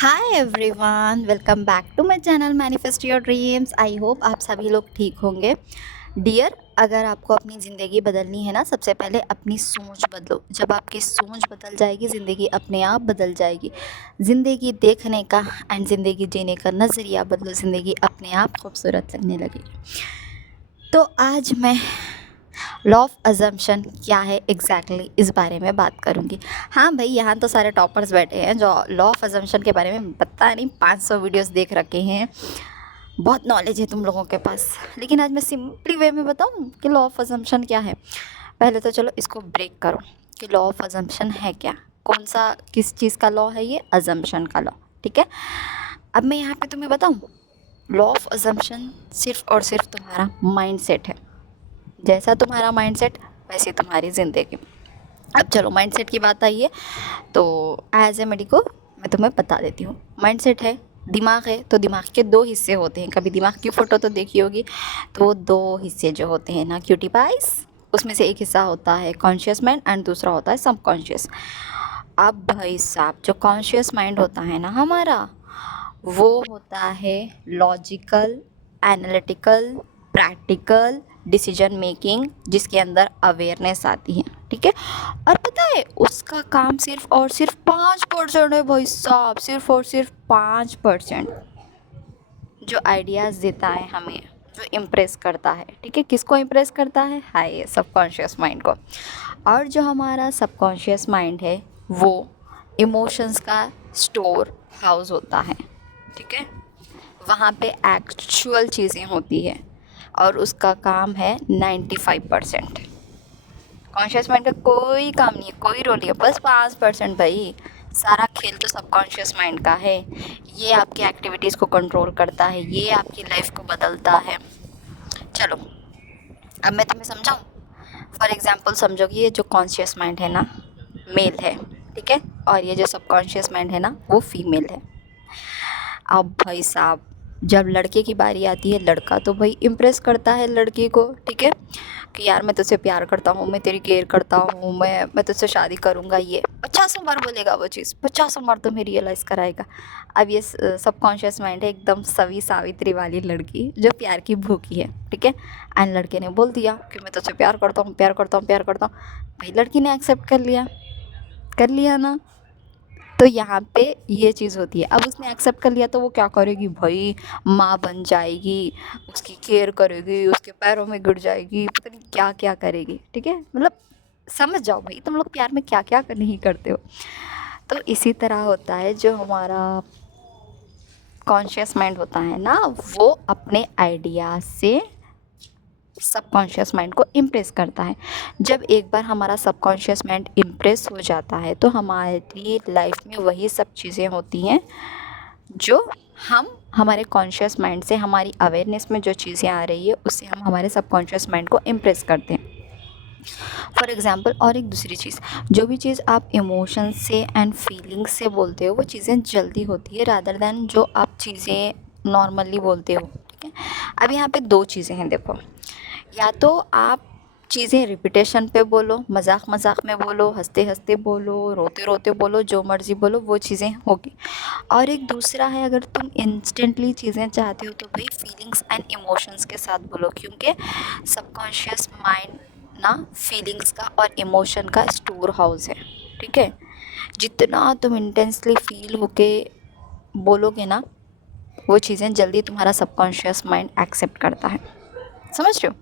Hi everyone, welcome back to my channel manifest your dreams. I hope आप सभी लोग ठीक होंगे। डियर, अगर आपको अपनी ज़िंदगी बदलनी है ना, सबसे पहले अपनी सोच बदलो। जब आपकी सोच बदल जाएगी, ज़िंदगी अपने आप बदल जाएगी। ज़िंदगी देखने का एंड ज़िंदगी जीने का नज़रिया बदलो, ज़िंदगी अपने आप खूबसूरत लगने लगेगी। तो आज मैं लॉ ऑफ अजम्पशन क्या है एग्जैक्टली इस बारे में बात करूंगी। हाँ भाई, यहाँ तो सारे टॉपर्स बैठे हैं जो लॉ ऑफ अजम्पशन के बारे में पता नहीं 500 वीडियोस देख रखे हैं। बहुत नॉलेज है तुम लोगों के पास, लेकिन आज मैं सिंपली वे में बताऊँ कि लॉ ऑफ अजम्पशन क्या है। पहले तो चलो इसको ब्रेक करो कि लॉ ऑफ अजम्पशन है क्या, कौन सा किस चीज़ का लॉ है ये, अजम्पशन का लॉ। ठीक है, अब मैं यहाँ पे तुम्हें बताऊँ, लॉ ऑफ अजम्पशन सिर्फ और सिर्फ तुम्हारा माइंड सेट है। जैसा तुम्हारा माइंडसेट वैसी तुम्हारी ज़िंदगी। अब चलो माइंडसेट की बात आई है तो एज ए मेडिको मैं तुम्हें बता देती हूँ। माइंडसेट है, दिमाग है, तो दिमाग के दो हिस्से होते हैं। कभी दिमाग की फ़ोटो तो देखी होगी। तो दो हिस्से जो होते हैं ना क्यूटी पाइस, उसमें से एक हिस्सा होता है कॉन्शियस माइंड एंड दूसरा होता है सबकॉन्शियस। अब भाई साहब, जो कॉन्शियस माइंड होता है ना हमारा, वो होता है logical, analytical, practical decision making, जिसके अंदर अवेयरनेस आती है। ठीक है, और पता है उसका काम सिर्फ और सिर्फ 5% है भाई साहब, सिर्फ और सिर्फ 5%। जो आइडियाज़ देता है हमें, जो इम्प्रेस करता है। ठीक है, किसको इम्प्रेस करता है? हाय, सबकॉन्शियस माइंड को। और जो हमारा सबकॉन्शियस माइंड है वो इमोशंस का स्टोर हाउस होता है। ठीक है, वहाँ पे एक्चुअल चीज़ें होती है और उसका काम है 95%। कॉन्शियस माइंड का कोई काम नहीं है, कोई रोल नहीं है, बस 5%। भाई सारा खेल तो सबकॉन्शियस माइंड का है। ये आपकी एक्टिविटीज़ को कंट्रोल करता है, ये आपकी लाइफ को बदलता है। चलो अब मैं तुम्हें समझाऊँ। फॉर एग्ज़ाम्पल समझो कि ये जो कॉन्शियस माइंड है ना, मेल है। ठीक है, और ये जो सबकॉन्शियस माइंड है ना, वो फीमेल है। अब भाई साहब, जब लड़के की बारी आती है, लड़का तो भाई इम्प्रेस करता है लड़की को। ठीक है, कि यार मैं तुझसे प्यार करता हूँ, मैं तेरी केयर करता हूँ, मैं तुझसे शादी करूँगा। ये 50 बार बोलेगा वो चीज़, 50 बार तुम्हें रियलाइज़ कराएगा। अब ये सबकॉन्शियस माइंड है, एकदम सवी सावित्री वाली लड़की जो प्यार की भूखी है। ठीक है, एंड लड़के ने बोल दिया कि मैं तुझसे प्यार करता हूँ, प्यार करता हूँ, प्यार करता हूँ। भाई लड़की ने एक्सेप्ट कर लिया, कर लिया ना। तो यहाँ पे ये चीज़ होती है। अब उसने एक्सेप्ट कर लिया तो वो क्या करेगी भाई, माँ बन जाएगी, उसकी केयर करेगी, उसके पैरों में गिर जाएगी, पता नहीं क्या क्या करेगी। ठीक है, मतलब समझ जाओ भाई तुम लोग प्यार में क्या क्या नहीं करते हो। तो इसी तरह होता है जो हमारा कॉन्शियस माइंड होता है ना, वो अपने आइडियाज़ से सबकॉन्शियस माइंड को इम्प्रेस करता है। जब एक बार हमारा सबकॉन्शियस माइंड इम्प्रेस हो जाता है तो हमारी लाइफ में वही सब चीज़ें होती हैं जो हम हमारे कॉन्शियस माइंड से, हमारी अवेयरनेस में जो चीज़ें आ रही है उससे हम हमारे सबकॉन्शियस माइंड को इम्प्रेस करते हैं। फॉर एग्ज़ाम्पल, और एक दूसरी चीज़, जो भी चीज़ आप इमोशन से एंड फीलिंग्स से बोलते हो वो चीज़ें जल्दी होती है रादर दैन जो आप चीज़ें नॉर्मली बोलते हो। ठीक है, अब यहाँ पे दो चीज़ें हैं, देखो। या तो आप चीज़ें रिपीटेशन पे बोलो, मजाक मजाक में बोलो, हंसते हंसते बोलो, रोते रोते बोलो, जो मर्ज़ी बोलो, वो चीज़ें होगी। और एक दूसरा है, अगर तुम इंस्टेंटली चीज़ें चाहते हो तो भाई फीलिंग्स एंड इमोशंस के साथ बोलो, क्योंकि सबकॉन्शियस माइंड ना फीलिंग्स का और इमोशन का स्टोर हाउस है। ठीक है, जितना तुम इंटेंसली फील होके बोलोगे ना, वो चीज़ें जल्दी तुम्हारा सबकॉन्शियस माइंड एक्सेप्ट करता है। समझ रहे हो?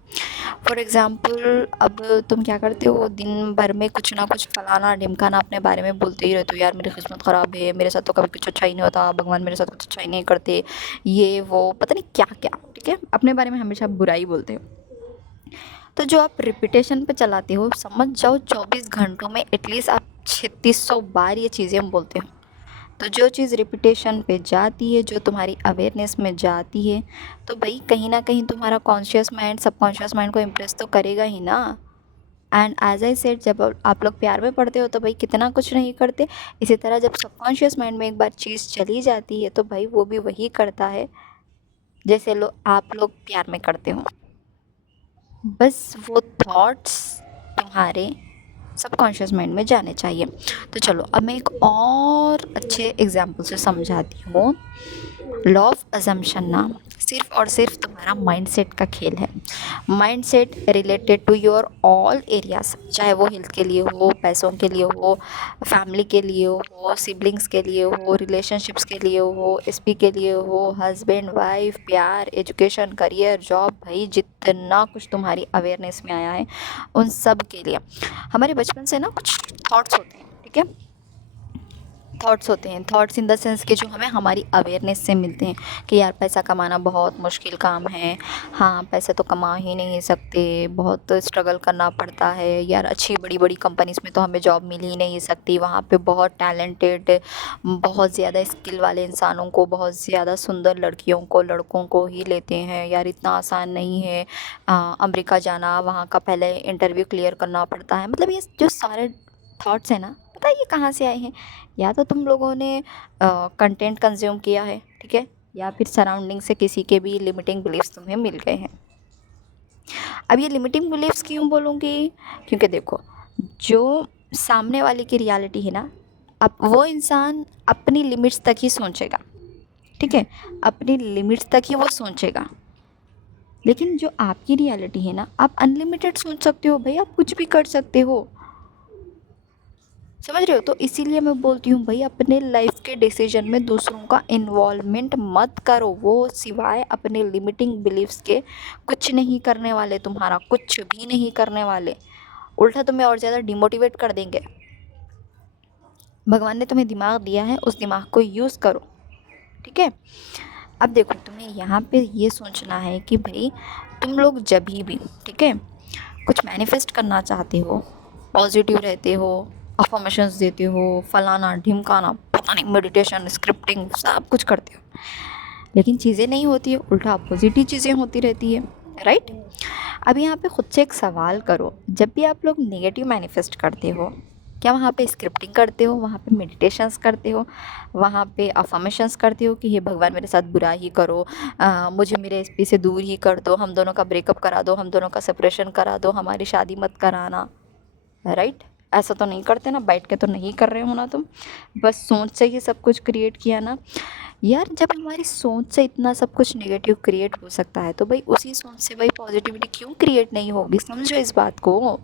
फॉर एग्ज़ाम्पल, अब तुम क्या करते हो, दिन भर में कुछ ना कुछ फलाना ढिमकाना अपने बारे में बोलते ही रहते हो, यार मेरी किस्मत ख़राब है, मेरे साथ तो कभी कुछ अच्छा ही नहीं होता, भगवान मेरे साथ कुछ अच्छा ही नहीं करते, ये वो पता नहीं क्या क्या। ठीक है, अपने बारे में हमेशा बुराई बोलते हो। तो जो आप रिपीटेशन पे चलाते हो, समझ जाओ 24 घंटों में एटलीस्ट आप 3600 बार ये चीज़ें बोलते हो। तो जो चीज़ रिपीटेशन पे जाती है, जो तुम्हारी अवेयरनेस में जाती है, तो भाई कहीं ना कहीं तुम्हारा कॉन्शियस माइंड सबकॉन्शियस माइंड को इम्प्रेस तो करेगा ही ना। एंड एज आई सेड, जब आप लोग प्यार में पड़ते हो तो भाई कितना कुछ नहीं करते। इसी तरह जब सबकॉन्शियस माइंड में एक बार चीज़ चली जाती है तो भाई वो भी वही करता है जैसे आप लोग प्यार में करते हो। बस वो थॉट्स तुम्हारे सबकॉन्शियस माइंड में जाने चाहिए। तो चलो अब मैं एक और अच्छे एग्जाम्पल से समझाती हूँ। लॉ ऑफ अजम्पशन ना सिर्फ और सिर्फ तुम्हारा माइंडसेट का खेल है। Mindset related to your all areas, चाहे वो हेल्थ के लिए हो, पैसों के लिए हो, फैमिली के लिए हो, सिबलिंग्स के लिए हो, रिलेशनशिप्स के लिए हो, एसपी के लिए हो, हस्बैंड वाइफ, प्यार, एजुकेशन, करियर, जॉब, भाई जितना कुछ तुम्हारी अवेयरनेस में आया है उन सब के लिए हमारे बचपन से ना कुछ थॉट्स होते हैं, ठीक है। थॉट्स होते हैं, थॉट्स इन द सेंस कि जो हमें हमारी अवेयरनेस से मिलते हैं कि यार पैसा कमाना बहुत मुश्किल काम है, हाँ पैसा तो कमा ही नहीं सकते, बहुत स्ट्रगल करना पड़ता है यार, अच्छी बड़ी बड़ी कंपनीज़ में तो हमें जॉब मिल ही नहीं सकती, वहाँ पे बहुत टैलेंटेड, बहुत ज़्यादा स्किल वाले इंसानों को, बहुत ज़्यादा सुंदर लड़कियों को, लड़कों को ही लेते हैं, यार इतना आसान नहीं है अमेरिका जाना, वहाँ का पहले इंटरव्यू क्लियर करना पड़ता है। मतलब ये जो सारे थॉट्स हैं ना, पता है ये कहाँ से आए हैं? या तो तुम लोगों ने कंटेंट कंज्यूम किया है, ठीक है, या फिर सराउंडिंग से किसी के भी लिमिटिंग बिलीफ्स तुम्हें मिल गए हैं। अब ये लिमिटिंग बिलीफ्स क्यों बोलूँगी? क्योंकि देखो, जो सामने वाले की रियलिटी है ना, अब वो इंसान अपनी लिमिट्स तक ही सोचेगा, ठीक है, अपनी लिमिट्स तक ही वो सोचेगा। लेकिन जो आपकी रियलिटी है ना, आप अनलिमिटेड सोच सकते हो भाई, आप कुछ भी कर सकते हो, समझ रहे हो? तो इसीलिए मैं बोलती हूँ भाई, अपने लाइफ के डिसीजन में दूसरों का इन्वॉल्वमेंट मत करो। वो सिवाय अपने लिमिटिंग बिलीव्स के कुछ नहीं करने वाले, तुम्हारा कुछ भी नहीं करने वाले, उल्टा तुम्हें और ज़्यादा डिमोटिवेट कर देंगे। भगवान ने तुम्हें दिमाग दिया है, उस दिमाग को यूज़ करो, ठीक है। अब देखो, तुम्हें यहाँ पे ये सोचना है कि भाई तुम लोग जब भी, ठीक है, कुछ मैनिफेस्ट करना चाहते हो, पॉजिटिव रहते हो, अफर्मेशंस देते हो, फलाना ढिमकाना, पता नहीं, मेडिटेशन, स्क्रिप्टिंग, सब कुछ करते हो, लेकिन चीज़ें नहीं होती है, उल्टा पॉजिटिव चीज़ें होती रहती है, राइट। अब यहाँ पे खुद से एक सवाल करो, जब भी आप लोग नेगेटिव मैनिफेस्ट करते हो, क्या वहाँ पे स्क्रिप्टिंग करते हो, वहाँ पे मेडिटेशंस करते हो, वहाँ पे अफर्मेशंस करते हो कि हे भगवान मेरे साथ बुरा ही करो, मुझे मेरे एसपी से दूर ही कर दो, हम दोनों का ब्रेकअप करा दो, हम दोनों का सेपरेशन करा दो, हमारी शादी मत कराना, राइट? ऐसा तो नहीं करते ना, बैठ के तो नहीं कर रहे हो ना तुम, बस सोच से ही सब कुछ क्रिएट किया ना। यार जब हमारी सोच से इतना सब कुछ नेगेटिव क्रिएट हो सकता है, तो भाई उसी सोच से भाई पॉजिटिविटी क्यों क्रिएट नहीं होगी? समझो इस बात को,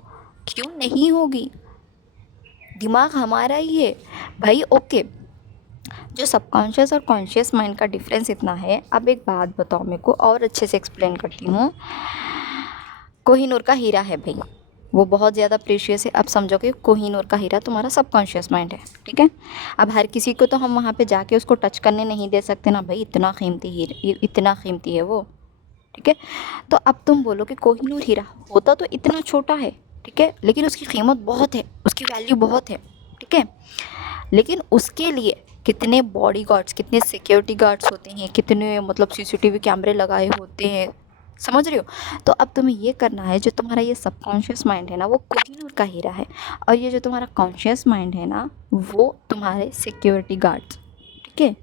क्यों नहीं होगी? दिमाग हमारा ही है भाई। ओके, जो सबकॉन्शियस और कॉन्शियस माइंड का डिफरेंस इतना है। अब एक बात बताओ मेरे को, और अच्छे से एक्सप्लेन करती हूँ। कोहिनूर का हीरा है भाई, वो बहुत ज़्यादा प्रीशियस है। अब समझो कि कोहिनूर का हीरा तुम्हारा सबकॉन्शियस माइंड है, ठीक है। अब हर किसी को तो हम वहाँ पे जाके उसको टच करने नहीं दे सकते ना भाई, इतना कीमती हीरा, इतना कीमती है वो, ठीक है। तो अब तुम बोलो कि कोहिनूर हीरा होता तो इतना छोटा है, ठीक है, लेकिन उसकी कीमत बहुत है, उसकी वैल्यू बहुत है, ठीक है। लेकिन उसके लिए कितने बॉडी गार्ड्स, कितने सिक्योरिटी गार्ड्स होते हैं, कितने मतलब सीसीटीवी कैमरे लगाए होते हैं, समझ रहे हो? तो अब तुम्हें ये करना है, जो तुम्हारा ये सबकॉन्शियस माइंड है ना, वो कोहिनूर का हीरा है, और ये जो तुम्हारा कॉन्शियस माइंड है ना, वो तुम्हारे सिक्योरिटी गार्ड्स, ठीक है।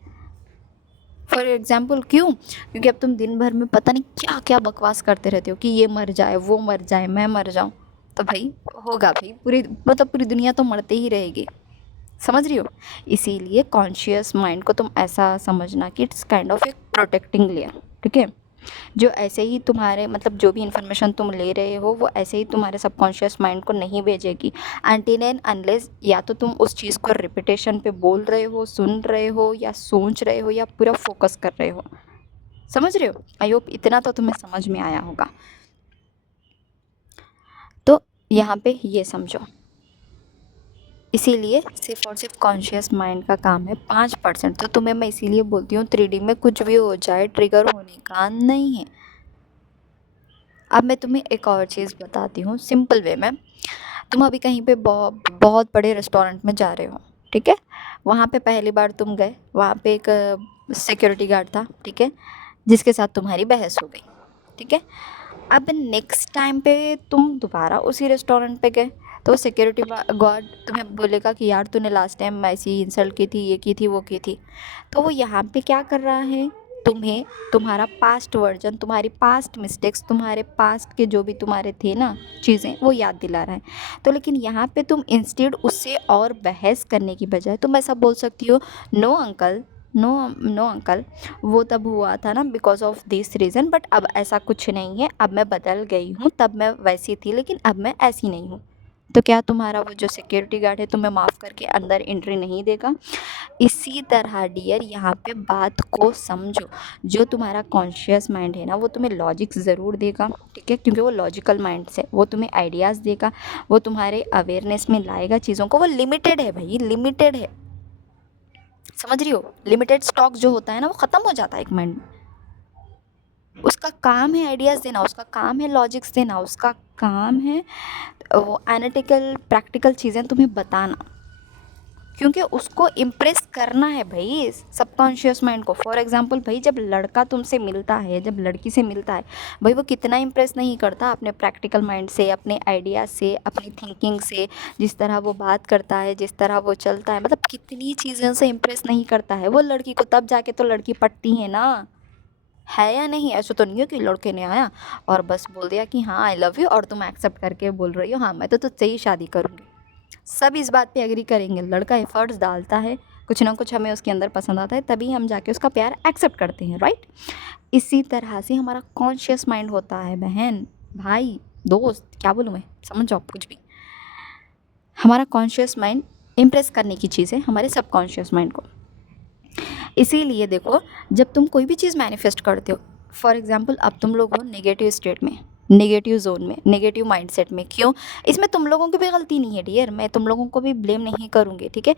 फॉर एग्जाम्पल क्यों? क्योंकि अब तुम दिन भर में पता नहीं क्या क्या बकवास करते रहते हो कि ये मर जाए, वो मर जाए, मैं मर जाऊँ, तो भाई होगा भाई, पूरी मतलब पूरी दुनिया तो मरते ही रहेगी, समझ रही हो? इसीलिए कॉन्शियस माइंड को तुम ऐसा समझना कि इट्स काइंड ऑफ एक प्रोटेक्टिंग लेयर, ठीक है। जो ऐसे ही तुम्हारे मतलब जो भी इन्फॉर्मेशन तुम ले रहे हो, वो ऐसे ही तुम्हारे सबकॉन्शियस माइंड को नहीं भेजेगी, अनटिल एंड अनलेस या तो तुम उस चीज़ को रिपीटेशन पे बोल रहे हो, सुन रहे हो, या सोच रहे हो, या पूरा फोकस कर रहे हो, समझ रहे हो? आई होप इतना तो तुम्हें समझ में आया होगा। तो यहाँ पे ये समझो, इसीलिए सिर्फ और सिर्फ कॉन्शियस माइंड का काम है 5%। तो तुम्हें मैं इसीलिए बोलती हूँ 3D में कुछ भी हो जाए, ट्रिगर होने का नहीं है। अब मैं तुम्हें एक और चीज़ बताती हूँ सिंपल वे में। तुम अभी कहीं पे बहुत बड़े रेस्टोरेंट में जा रहे हो, ठीक है। वहाँ पे पहली बार तुम गए, वहाँ पे एक सिक्योरिटी गार्ड था, ठीक है, जिसके साथ तुम्हारी बहस हो गई, ठीक है। अब नेक्स्ट टाइम पे तुम दोबारा उसी रेस्टोरेंट पे गए, तो सिक्योरिटी गार्ड तुम्हें बोलेगा कि यार तूने लास्ट टाइम ऐसी इंसल्ट की थी, ये की थी, वो की थी। तो वो यहाँ पे क्या कर रहा है? तुम्हें तुम्हारा पास्ट वर्जन, तुम्हारी पास्ट मिस्टेक्स, तुम्हारे पास्ट के जो भी तुम्हारे थे ना चीज़ें, वो याद दिला रहा है। तो लेकिन यहाँ पे तुम इंस्टेड उससे और बहस करने की बजाय तुम ऐसा बोल सकती हो, no uncle, no no uncle, वो तब हुआ था ना because of this reason, but अब ऐसा कुछ नहीं है, अब मैं बदल गई हूँ, तब मैं वैसी थी लेकिन अब मैं ऐसी नहीं हूँ। तो क्या तुम्हारा वो जो सिक्योरिटी गार्ड है तुम्हें माफ़ करके अंदर एंट्री नहीं देगा? इसी तरह डियर यहाँ पे बात को समझो। जो तुम्हारा कॉन्शियस माइंड है ना वो तुम्हें लॉजिक्स ज़रूर देगा, ठीक है, क्योंकि वो लॉजिकल माइंड से वो तुम्हें आइडियाज़ देगा, वो तुम्हारे अवेयरनेस में लाएगा चीज़ों को। वो लिमिटेड है भाई, लिमिटेड है, समझ रही हो? लिमिटेड स्टॉक जो होता है ना वो ख़त्म हो जाता है एक माइंड में। उसका काम है आइडियाज़ देना, उसका काम है लॉजिक्स देना, उसका काम है वो एनालिटिकल प्रैक्टिकल चीज़ें तुम्हें बताना, क्योंकि उसको इम्प्रेस करना है भाई सबकॉन्शियस माइंड को। फॉर एग्जांपल भाई जब लड़का तुमसे मिलता है, जब लड़की से मिलता है, भाई वो कितना इम्प्रेस नहीं करता अपने प्रैक्टिकल माइंड से, अपने आइडिया से, अपनी थिंकिंग से, जिस तरह वो बात करता है, जिस तरह वो चलता है, मतलब कितनी चीज़ों से इम्प्रेस नहीं करता है वो लड़की को, तब जाके तो लड़की पटती है ना, है या नहीं? ऐसा तो नहीं है कि लड़के ने आया और बस बोल दिया कि हाँ आई लव यू और तुम एक्सेप्ट करके बोल रही हो हाँ मैं तो तुझसे ही शादी करूँगी। सब इस बात पे एग्री करेंगे, लड़का एफर्ट्स डालता है, कुछ ना कुछ हमें उसके अंदर पसंद आता है, तभी हम जाके उसका प्यार एक्सेप्ट करते हैं, राइट? इसी तरह से हमारा कॉन्शियस माइंड होता है, बहन भाई दोस्त क्या बोलूँ मैं, समझ जाओ कुछ भी। हमारा कॉन्शियस माइंड इम्प्रेस करने की चीज़ है हमारे सबकॉन्शियस माइंड को। इसीलिए देखो जब तुम कोई भी चीज़ मैनिफेस्ट करते हो, फॉर एग्जाम्पल अब तुम लोग हो नेगेटिव स्टेट में, नेगेटिव जोन में, नेगेटिव माइंडसेट में, क्यों? इसमें तुम लोगों की भी गलती नहीं है डियर, मैं तुम लोगों को भी ब्लेम नहीं करूँगी, ठीक है?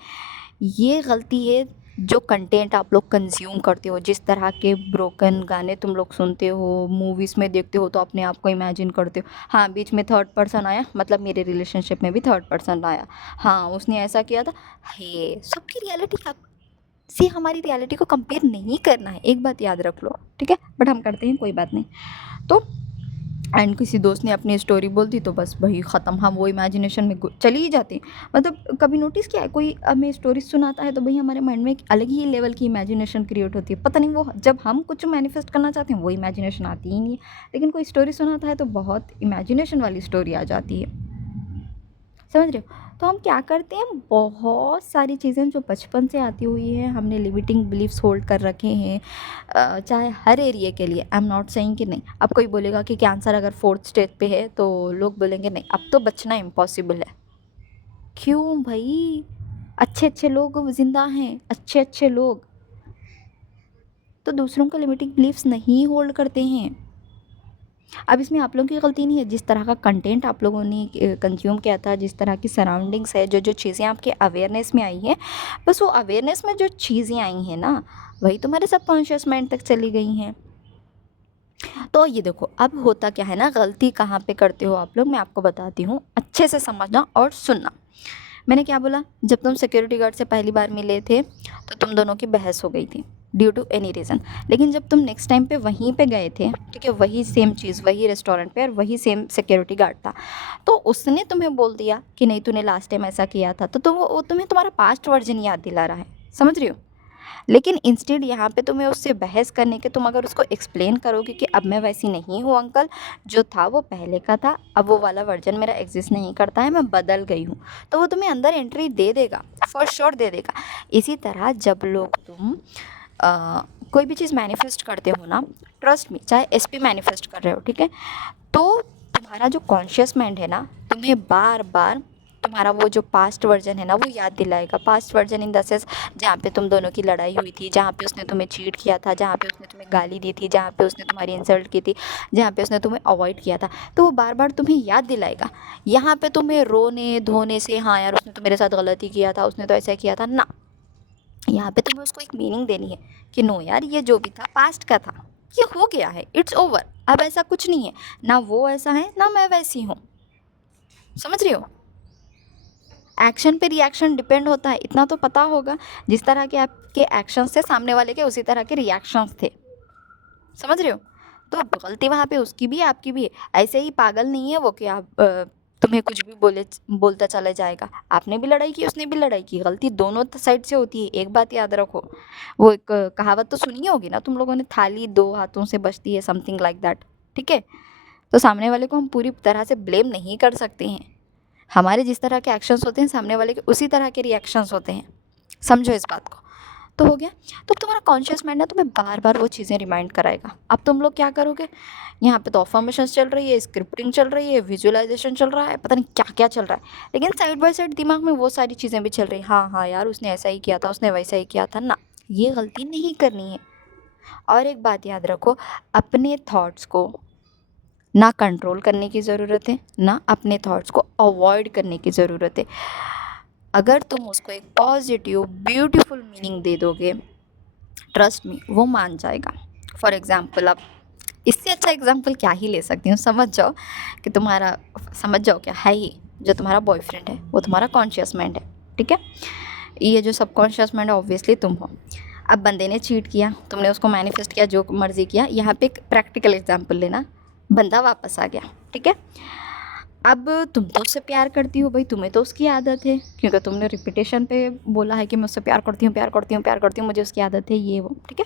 ये गलती है जो कंटेंट आप लोग कंज्यूम करते हो, जिस तरह के ब्रोकन गाने तुम लोग सुनते हो, मूवीज़ में देखते हो तो अपने आप को इमेजिन करते हो, हाँ बीच में थर्ड पर्सन आया, मतलब मेरे रिलेशनशिप में भी थर्ड पर्सन आया, हाँ उसने ऐसा किया था, हे सबकी रियलिटी आप से हमारी रियलिटी को कंपेयर नहीं करना है, एक बात याद रख लो, ठीक है? बट हम करते हैं, कोई बात नहीं। तो एंड किसी दोस्त ने अपनी स्टोरी बोल दी तो बस वही ख़त्म, हम वो इमेजिनेशन में चली ही जाते हैं। मतलब कभी नोटिस किया है कोई हमें स्टोरी सुनाता है तो भाई हमारे माइंड में एक अलग ही लेवल की इमेजिनेशन क्रिएट होती है, पता नहीं वो जब हम कुछ मैनिफेस्ट करना चाहते हैं वो इमेजिनेशन आती ही नहीं है, लेकिन कोई स्टोरी सुनाता है तो बहुत इमेजिनेशन वाली स्टोरी आ जाती है, समझ रहे हो? तो हम क्या करते हैं, बहुत सारी चीज़ें जो बचपन से आती हुई है हमने लिमिटिंग बिलीफ्स होल्ड कर रखे हैं, चाहे हर एरिया के लिए। आई एम नॉट सेइंग कि नहीं, अब कोई बोलेगा कि कैंसर अगर 4th स्टेज पे है तो लोग बोलेंगे नहीं अब तो बचना इम्पॉसिबल है। क्यों भाई? अच्छे अच्छे लोग ज़िंदा हैं, अच्छे अच्छे लोग तो दूसरों के लिमिटिंग बिलीफ्स नहीं होल्ड करते हैं। अब इसमें आप लोगों की गलती नहीं है, जिस तरह का कंटेंट आप लोगों ने कंज्यूम किया था, जिस तरह की सराउंडिंग्स है, जो जो चीज़ें आपके अवेयरनेस में आई हैं, बस वो अवेयरनेस में जो चीज़ें आई हैं ना वही तुम्हारे सबकॉन्शियस माइंड तक चली गई हैं। तो ये देखो अब होता क्या है ना, गलती कहाँ पे करते हो आप लोग, मैं आपको बताती हूँ, अच्छे से समझना और सुनना। मैंने क्या बोला, जब तुम सिक्योरिटी गार्ड से पहली बार मिले थे तो तुम दोनों की बहस हो गई थी ड्यू टू एनी रीज़न, लेकिन जब तुम नेक्स्ट टाइम पे वहीं पे गए थे, ठीक है, वही सेम चीज़, वही रेस्टोरेंट पे और वही सेम सिक्योरिटी गार्ड था, तो उसने तुम्हें बोल दिया कि नहीं तूने लास्ट टाइम ऐसा किया था, तो तुम वो तुम्हें तुम्हारा पास्ट वर्जन याद दिला रहा है, समझ रही हो? लेकिन इंस्टेड यहाँ पे तुम्हें उससे बहस करने के, तुम अगर उसको एक्सप्लेन करोगे कि अब मैं वैसी नहीं हूँ अंकल, जो था वो पहले का था, अब वो वाला वर्जन मेरा एग्जिस्ट नहीं करता है, मैं बदल गई हूँ, तो वो तुम्हें अंदर एंट्री दे देगा, फॉर श्योर दे देगा। इसी तरह जब लोग तुम कोई भी चीज़ मैनिफेस्ट करते हो ना, ट्रस्ट मी, चाहे एसपी मैनिफेस्ट कर रहे हो, ठीक है, तो तुम्हारा जो कॉन्शियस माइंड है ना तुम्हें बार बार तुम्हारा वो जो पास्ट वर्जन है ना वो याद दिलाएगा। Past version in the sense जहाँ पे तुम दोनों की लड़ाई हुई थी, जहाँ पे उसने तुम्हें चीट किया था, जहाँ पे उसने तुम्हें गाली दी थी, जहाँ पे उसने तुम्हारी इंसल्ट की थी, जहाँ पे उसने तुम्हें अवॉइड किया था, तो वो बार बार तुम्हें याद दिलाएगा। यहाँ पे तुम्हें रोने धोने से हाँ यार उसने तो मेरे साथ गलती किया था, उसने तो ऐसा किया था ना, यहाँ पे तुम्हें उसको एक मीनिंग देनी है कि नो यार ये जो भी था पास्ट का था, ये हो गया है, इट्स ओवर, अब ऐसा कुछ नहीं है, ना वो ऐसा है ना मैं वैसी हूँ, समझ रही हो? एक्शन पे रिएक्शन डिपेंड होता है, इतना तो पता होगा, जिस तरह के आपके एक्शंस थे सामने वाले के उसी तरह के रिएक्शंस थे, समझ रहे हो? तो गलती वहाँ पे उसकी भी है आपकी भी है, ऐसे ही पागल नहीं है वो कि आप तुम्हें कुछ भी बोलता चला जाएगा। आपने भी लड़ाई की, उसने भी लड़ाई की, गलती दोनों साइड से होती है। एक बात याद रखो, वो एक कहावत तो सुनी होगी ना तुम लोगों ने, थाली दो हाथों से बजती है, समथिंग लाइक दैट। ठीक है, तो सामने वाले को हम पूरी तरह से ब्लेम नहीं कर सकते हैं। हमारे जिस तरह के एक्शंस होते हैं, सामने वाले के उसी तरह के रिएक्शंस होते हैं। समझो इस बात को। तो हो गया। तो तुम्हारा कॉन्शियस माइंड ना तुम्हें बार बार वो चीज़ें रिमाइंड कराएगा। अब तुम लोग क्या करोगे, यहाँ पे तो अफर्मेशंस चल रही है, स्क्रिप्टिंग चल रही है, विजुअलाइजेशन चल रहा है, पता नहीं क्या क्या चल रहा है, लेकिन साइड बाय साइड दिमाग में वो सारी चीज़ें भी चल रही हैं। हाँ हाँ यार, उसने ऐसा ही किया था, उसने वैसा ही किया था ना, ये गलती नहीं करनी है। और एक बात याद रखो, अपने थॉट्स को ना कंट्रोल करने की ज़रूरत है, ना अपने थॉट्स को अवॉइड करने की ज़रूरत है। अगर तुम उसको एक पॉजिटिव ब्यूटीफुल मीनिंग दे दोगे, ट्रस्ट मी वो मान जाएगा। फॉर एग्ज़ाम्पल, अब इससे अच्छा एग्जाम्पल क्या ही ले सकती हूँ, समझ जाओ कि तुम्हारा, समझ जाओ क्या है ही, जो तुम्हारा बॉयफ्रेंड है वो तुम्हारा कॉन्शियस माइंड है। ठीक है, ये जो सबकॉन्शियस माइंड है ऑब्वियसली तुम हो। अब बंदे ने चीट किया, तुमने उसको मैनिफेस्ट किया, जो मर्जी किया। यहाँ पे एक प्रैक्टिकल एग्जाम्पल लेना, बंदा वापस आ गया। ठीक है, अब तुम तो उससे प्यार करती हो भाई, तुम्हें तो उसकी आदत है, क्योंकि तुमने रिपीटेशन पे बोला है कि मैं उससे प्यार करती हूँ, प्यार करती हूँ, प्यार करती हूँ, मुझे उसकी आदत है, ये वो। ठीक है,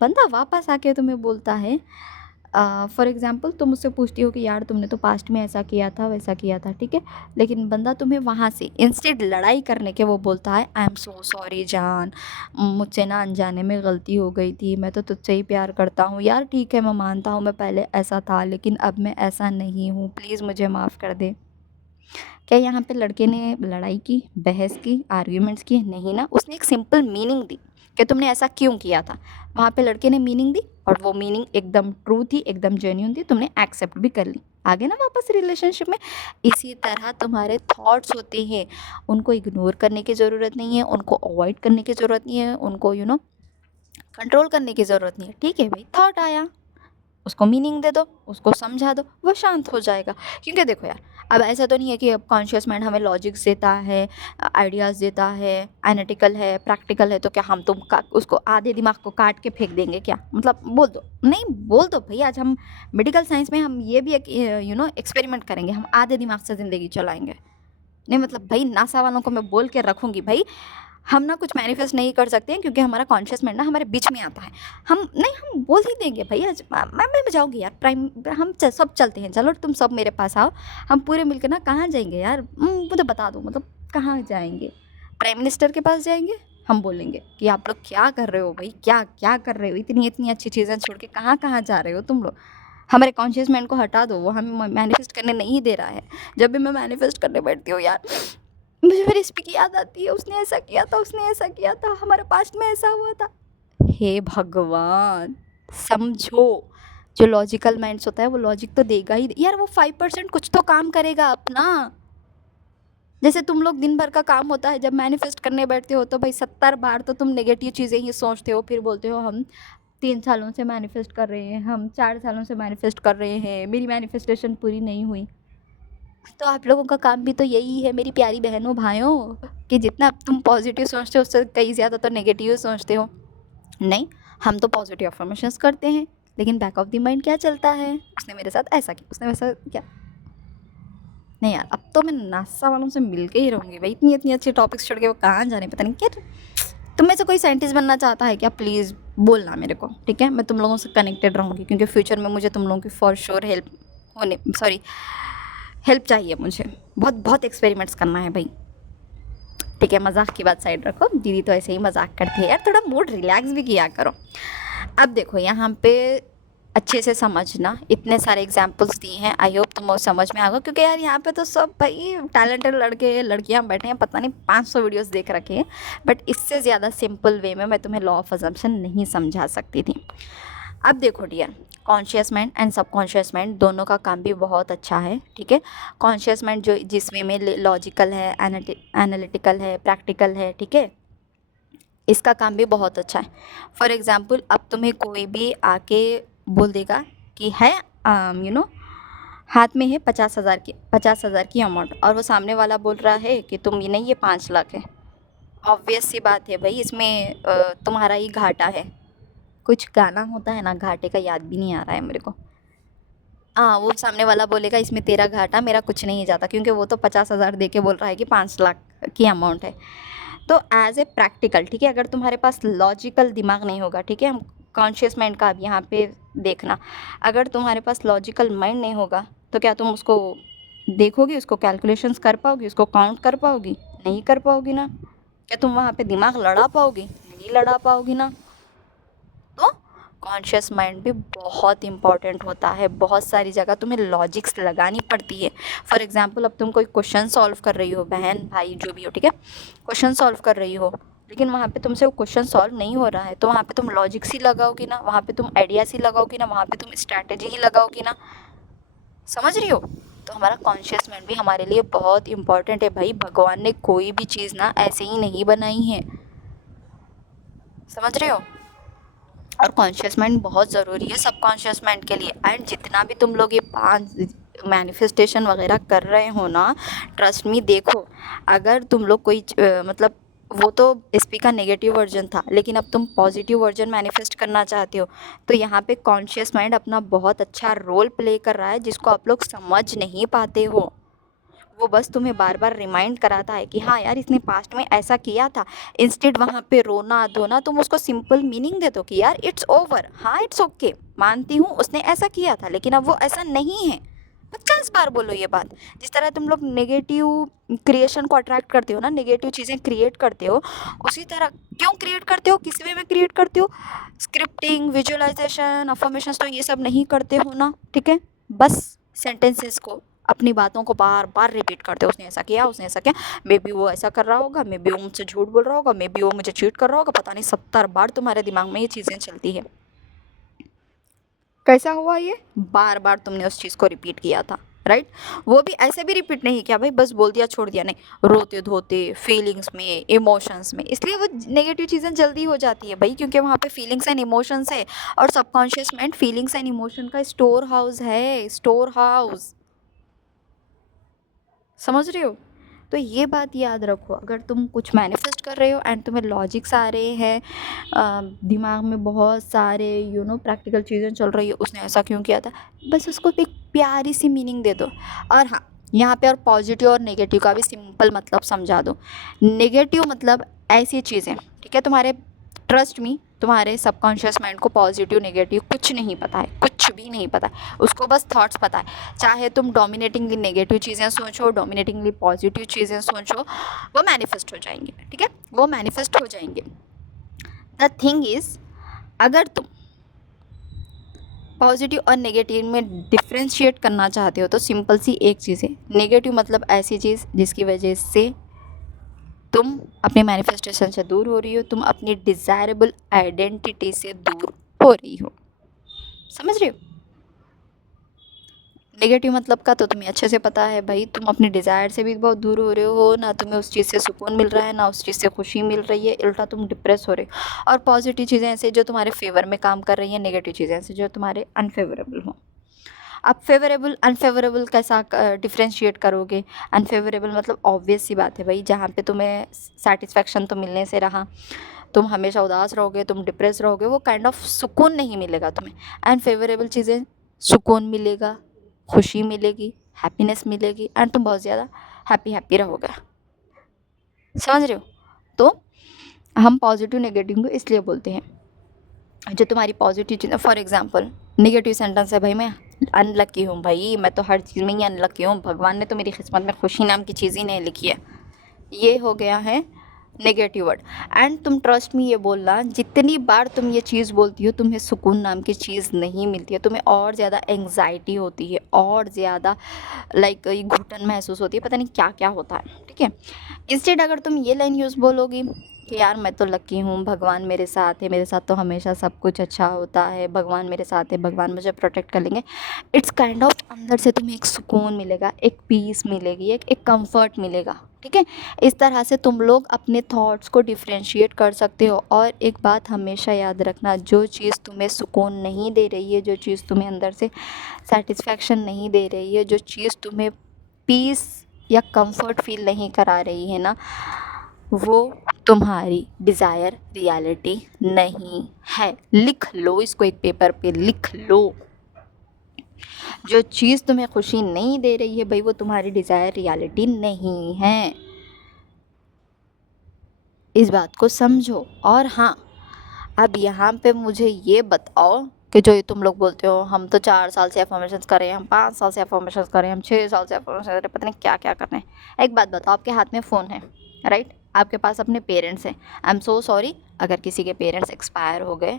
बंदा वापस आके तुम्हें बोलता है, फॉर एग्ज़ाम्पल तुम उससे पूछती हो कि यार तुमने तो पास्ट में ऐसा किया था, वैसा किया था। ठीक है, लेकिन बंदा तुम्हें वहाँ से इंस्टेड लड़ाई करने के वो बोलता है, आई एम सो सॉरी जान, मुझसे ना अनजाने में गलती हो गई थी, मैं तो तुझसे ही प्यार करता हूँ यार, ठीक है मैं मानता हूँ मैं पहले ऐसा था, लेकिन अब मैं ऐसा नहीं हूँ, प्लीज़ मुझे माफ़ कर दे। क्या यहाँ पे लड़के ने लड़ाई की, बहस की, आर्ग्यूमेंट्स किए? नहीं ना, उसने एक सिंपल मीनिंग दी कि तुमने ऐसा क्यों किया था। वहाँ पे लड़के ने मीनिंग दी, और वो मीनिंग एकदम ट्रू थी, एकदम जेन्यून थी, तुमने एक्सेप्ट भी कर ली, आगे ना वापस रिलेशनशिप में। इसी तरह तुम्हारे थॉट्स होते हैं, उनको इग्नोर करने की ज़रूरत नहीं है, उनको अवॉइड करने की ज़रूरत नहीं है, उनको कंट्रोल करने की ज़रूरत नहीं है। ठीक है भाई, थॉट आया, उसको मीनिंग दे दो, उसको समझा दो, वो शांत हो जाएगा। क्योंकि देखो यार, अब ऐसा तो नहीं है कि अब कॉन्शियस माइंड हमें लॉजिक्स देता है, आइडियाज़ देता है, एनालिटिकल है, प्रैक्टिकल है, तो क्या हम तुम का उसको आधे दिमाग को काट के फेंक देंगे क्या? मतलब बोल दो, नहीं बोल दो भाई, आज हम मेडिकल साइंस में हम ये भी एक एक्सपेरिमेंट करेंगे, हम आधे दिमाग से ज़िंदगी चलाएंगे। नहीं मतलब भाई, नासा वालों को मैं बोल के रखूँगी भाई, हम ना कुछ मैनिफेस्ट नहीं कर सकते हैं, क्योंकि हमारा कॉन्शियस माइंड ना हमारे बीच में आता है। हम नहीं, हम बोल ही देंगे भाई, आज मैं जाऊँगी यार, प्राइम हम सब चलते हैं, चलो तुम सब मेरे पास आओ, हम पूरे मिलकर ना कहाँ जाएंगे यार, मुझे बता दो, मतलब कहाँ जाएंगे? प्राइम मिनिस्टर के पास जाएंगे। हम बोलेंगे कि आप लोग क्या कर रहे हो भाई, क्या क्या कर रहे हो, इतनी इतनी अच्छी चीज़ें छोड़ के कहाँ कहाँ जा रहे हो तुम लोग? हमारे कॉन्शियस माइंड को हटा दो, वो हमें मैनिफेस्ट करने नहीं दे रहा है। जब भी मैं मैनिफेस्ट करने बैठती हूँ यार, मुझे फिर इस पे की याद आती है, उसने ऐसा किया था, उसने ऐसा किया था, हमारे पास्ट में ऐसा हुआ था। हे भगवान, समझो, जो लॉजिकल माइंड्स होता है वो लॉजिक तो देगा ही यार, वो 5% कुछ तो काम करेगा अपना। जैसे तुम लोग दिन भर का काम होता है, जब मैनिफेस्ट करने बैठते हो तो भाई 70 बार तो तुम नेगेटिव चीज़ें ही सोचते हो, फिर बोलते हो हम 3 सालों से मैनिफेस्ट कर रहे हैं, हम 4 सालों से मैनिफेस्ट कर रहे हैं, मेरी मैनिफेस्टेशन पूरी नहीं हुई। तो आप लोगों का काम भी तो यही है मेरी प्यारी बहनों भाइयों, कि जितना तुम पॉजिटिव सोचते हो उससे कहीं ज़्यादा तो नेगेटिव सोचते हो। नहीं, हम तो पॉजिटिव अफर्मेशंस करते हैं, लेकिन बैक ऑफ द माइंड क्या चलता है, उसने मेरे साथ ऐसा किया, उसने वैसा किया। नहीं यार, अब तो मैं नासा वालों से मिल के ही रहूँगी भाई, इतनी इतनी अच्छी टॉपिक्स छोड़ के वो कहाँ जाने, पता नहीं क्या। तुम में से कोई साइंटिस्ट बनना चाहता है क्या? प्लीज़ बोलना मेरे को, ठीक है? मैं तुम लोगों से कनेक्टेड रहूँगी, क्योंकि फ्यूचर में मुझे तुम लोगों की फॉर श्योर हेल्प चाहिए मुझे। बहुत बहुत एक्सपेरिमेंट्स करना है भाई। ठीक है, मजाक की बात साइड रखो, दीदी तो ऐसे ही मजाक करती है यार, थोड़ा मूड रिलैक्स भी किया करो। अब देखो यहाँ पे अच्छे से समझना, इतने सारे एग्जाम्पल्स दिए हैं, आई होप तुम समझ में आ गए, क्योंकि यार यहाँ पे तो सब भाई टैलेंटेड लड़के लड़कियाँ बैठे हैं, पता नहीं 500 वीडियोस देख रखे हैं, बट इससे ज़्यादा सिंपल वे में मैं तुम्हें लॉ ऑफ अजम्पशन नहीं समझा सकती थी। अब देखो dear, conscious mind and subconscious mind दोनों का काम भी बहुत अच्छा है। ठीक है, कॉन्शियस माइंड जो जिस वे में लॉजिकल है, एनालिटिकल है, प्रैक्टिकल है, ठीक है, इसका काम भी बहुत अच्छा है। फॉर एग्ज़ाम्पल, अब तुम्हें कोई भी आके बोल देगा कि है हाथ में है 50,000 की अमाउंट, और वो सामने वाला बोल रहा है कि तुम ये नहीं, ये 5 लाख है। ऑब्वियस सी बात है भाई, इसमें तुम्हारा ही घाटा है। कुछ गाना होता है ना, घाटे का, याद भी नहीं आ रहा है मेरे को। हाँ, वो सामने वाला बोलेगा इसमें तेरा घाटा मेरा कुछ नहीं जाता, क्योंकि वो तो 50,000 दे के बोल रहा है कि 5 लाख की अमाउंट है। तो एज ए प्रैक्टिकल, ठीक है, अगर तुम्हारे पास लॉजिकल दिमाग नहीं होगा, ठीक है, हम कॉन्शियस माइंड का अब यहाँ पे देखना, अगर तुम्हारे पास लॉजिकल माइंड नहीं होगा तो क्या तुम उसको देखोगी, उसको कैलकुलेशंस कर पाओगी, उसको काउंट कर पाओगी? नहीं कर पाओगी ना। क्या तुम वहाँ पे दिमाग लड़ा पाओगी? नहीं लड़ा पाओगी ना। तो कॉन्शियस माइंड भी बहुत इंपॉर्टेंट होता है, बहुत सारी जगह तुम्हें लॉजिक्स लगानी पड़ती है। फॉर एग्जांपल, अब तुम कोई क्वेश्चन सॉल्व कर रही हो, बहन भाई जो भी हो, ठीक है, क्वेश्चन सॉल्व कर रही हो, लेकिन वहाँ पे तुमसे वो क्वेश्चन सॉल्व नहीं हो रहा है, तो वहाँ पे तुम लॉजिक्स ही लगाओगी ना, वहाँ पे तुम आइडियाज ही लगाओगी ना, वहाँ पे तुम स्ट्रैटेजी ही लगाओगी ना। समझ रही हो? तो हमारा कॉन्शियस माइंड भी हमारे लिए बहुत इंपॉर्टेंट है भाई। भगवान ने कोई भी चीज़ ना ऐसे ही नहीं बनाई है, समझ रहे हो? और कॉन्शियस माइंड बहुत ज़रूरी है सब कॉन्शियस माइंड के लिए। एंड जितना भी तुम लोग ये 5 मैनिफेस्टेशन वगैरह कर रहे हो ना, ट्रस्ट मी, देखो, अगर तुम लोग कोई मतलब वो तो एसपी का नेगेटिव वर्जन था, लेकिन अब तुम पॉजिटिव वर्जन मैनिफेस्ट करना चाहते हो, तो यहाँ पे कॉन्शियस माइंड अपना बहुत अच्छा रोल प्ले कर रहा है, जिसको आप लोग समझ नहीं पाते हो। वो बस तुम्हें बार बार रिमाइंड कराता है कि हाँ यार, इसने पास्ट में ऐसा किया था। इंस्टेड वहाँ पे रोना धोना, तुम उसको सिंपल मीनिंग दे दो कि यार इट्स ओवर, हाँ इट्स ओके, मानती हूँ उसने ऐसा किया था, लेकिन अब वो ऐसा नहीं है। 50 बार बोलो ये बात। जिस तरह तुम लोग नेगेटिव क्रिएशन को अट्रैक्ट करते हो ना, नेगेटिव चीज़ें क्रिएट करते हो, उसी तरह क्यों क्रिएट करते हो, किस वे में क्रिएट करते हो? स्क्रिप्टिंग, विजुअलाइजेशन, अफर्मेशन तो ये सब नहीं करते हो ना, ठीक है? बस सेंटेंसेस को, अपनी बातों को बार बार रिपीट करते हो, उसने ऐसा किया, उसने ऐसा किया, मे बी वो ऐसा कर रहा होगा, मे बी वो मुझसे झूठ बोल रहा होगा, मे बी वो मुझे चीट कर रहा होगा, पता नहीं 70 बार तुम्हारे दिमाग में ये चीज़ें चलती है। कैसा हुआ ये? बार बार तुमने उस चीज़ को रिपीट किया था, राइट? वो भी ऐसे भी रिपीट नहीं किया भाई, बस बोल दिया छोड़ दिया, नहीं, रोते धोते फीलिंग्स में, इमोशंस में, इसलिए वो नेगेटिव चीज़ें जल्दी हो जाती है भाई, क्योंकि वहाँ पे फीलिंग्स एंड इमोशंस है। और subconscious mind feelings and emotion का स्टोर हाउस है, स्टोर हाउस। समझ रहे हो? तो ये बात याद रखो, अगर तुम कुछ मैनिफेस्ट कर रहे हो एंड तुम्हें लॉजिक्स आ रहे हैं, दिमाग में बहुत सारे प्रैक्टिकल चीज़ें चल रही है, उसने ऐसा क्यों किया था, बस उसको एक प्यारी सी मीनिंग दे दो। और हाँ, यहाँ पे और पॉजिटिव और नेगेटिव का भी सिंपल मतलब समझा दो। नेगेटिव मतलब ऐसी चीज़ें, ठीक है, तुम्हारे, ट्रस्ट मी, तुम्हारे सबकॉन्शियस माइंड को पॉजिटिव नेगेटिव कुछ नहीं पता है, कुछ भी नहीं पता है, उसको बस थॉट्स पता है। चाहे तुम डोमिनेटिंगली नेगेटिव चीज़ें सोचो, डोमिनेटिंगली पॉजिटिव चीज़ें सोचो, वो मैनिफेस्ट हो जाएंगे, ठीक है, वो मैनिफेस्ट हो जाएंगे। द थिंग इज़, अगर तुम पॉजिटिव और नेगेटिव में डिफ्रेंशिएट करना चाहते हो, तो सिंपल सी एक चीज़ है, नेगेटिव मतलब ऐसी चीज़ जिसकी वजह से तुम अपने मैनिफेस्टेशन से दूर हो रही हो, तुम अपनी डिज़ायरेबल आइडेंटिटी से दूर हो रही हो। समझ रहे हो? नेगेटिव मतलब का तो तुम्हें अच्छे से पता है भाई, तुम अपने डिज़ायर से भी बहुत दूर हो रहे हो, ना तुम्हें उस चीज़ से सुकून मिल रहा है, ना उस चीज़ से खुशी मिल रही है, उल्टा तुम डिप्रेस हो रहे हो। और पॉजिटिव चीज़ें ऐसे जो तुम्हारे फेवर में काम कर रही हैं, नेगेटिव चीज़ें ऐसे जो तुम्हारे अनफेवरेबल हों। आप फेवरेबल अनफेवरेबल कैसा डिफ्रेंशिएट करोगे? अनफेवरेबल मतलब ऑब्वियस सी बात है भाई, जहाँ पे तुम्हें सेटिस्फेक्शन तो मिलने से रहा, तुम हमेशा उदास रहोगे, तुम डिप्रेस रहोगे, वो काइंड ऑफ सुकून नहीं मिलेगा तुम्हें। एंड फेवरेबल चीज़ें, सुकून मिलेगा, खुशी मिलेगी, हैप्पीनेस मिलेगी, एंड तुम बहुत ज़्यादा हैप्पी हैप्पी रहोगे। समझ रहे हो? तो हम पॉजिटिव नेगेटिव को इसलिए बोलते हैं, जो तुम्हारी positive cheese, for example negative sentence है, भाई मैं अनलकी हूँ, भाई मैं तो हर चीज़ में ही अनलकी हूँ, भगवान ने तो मेरी किस्मत में खुशी नाम की चीज़ ही नहीं लिखी है। ये हो गया है नेगेटिव वर्ड। एंड तुम ट्रस्ट में ये बोलना, जितनी बार तुम ये चीज़ बोलती हो, तुम्हें सुकून नाम की चीज़ नहीं मिलती है, तुम्हें और ज़्यादा एंग्जाइटी होती है, और ज़्यादा लाइक घुटन महसूस होती है, पता नहीं क्या क्या होता है, ठीक है। इंस्टेड अगर तुम ये लाइन यूज़ बोलोगी कि यार मैं तो लकी हूँ, भगवान मेरे साथ है, मेरे साथ तो हमेशा सब कुछ अच्छा होता है, भगवान मेरे साथ है, भगवान मुझे प्रोटेक्ट कर लेंगे, इट्स काइंड ऑफ अंदर से तुम्हें एक सुकून मिलेगा, एक पीस मिलेगी, एक कंफर्ट मिलेगा, ठीक है। इस तरह से तुम लोग अपने थॉट्स को डिफ्रेंशिएट कर सकते हो। और एक बात हमेशा याद रखना, जो चीज़ तुम्हें सुकून नहीं दे रही है, जो चीज़ तुम्हें अंदर से सेटिस्फैक्शन नहीं दे रही है, जो चीज़ तुम्हें पीस या कंफर्ट फील नहीं करा रही है ना, वो तुम्हारी डिज़ायर रियलिटी नहीं है। लिख लो इसको, एक पेपर पे लिख लो। जो चीज़ तुम्हें खुशी नहीं दे रही है भाई, वो तुम्हारी डिज़ायर रियलिटी नहीं है। इस बात को समझो। और हाँ, अब यहाँ पे मुझे ये बताओ कि जो ये तुम लोग बोलते हो हम तो 4 साल से अफर्मेशंस कर रहे हैं, हम 5 साल से अफर्मेशंस कर रहे हैं, हम 6 साल से अफर्मेशंस कर रहे हैं, पता नहीं क्या क्या कर रहे हैं। एक बात बताओ, आपके हाथ में फ़ोन है, राइट? आपके पास अपने पेरेंट्स हैं। आई एम सो सॉरी अगर किसी के पेरेंट्स एक्सपायर हो गए,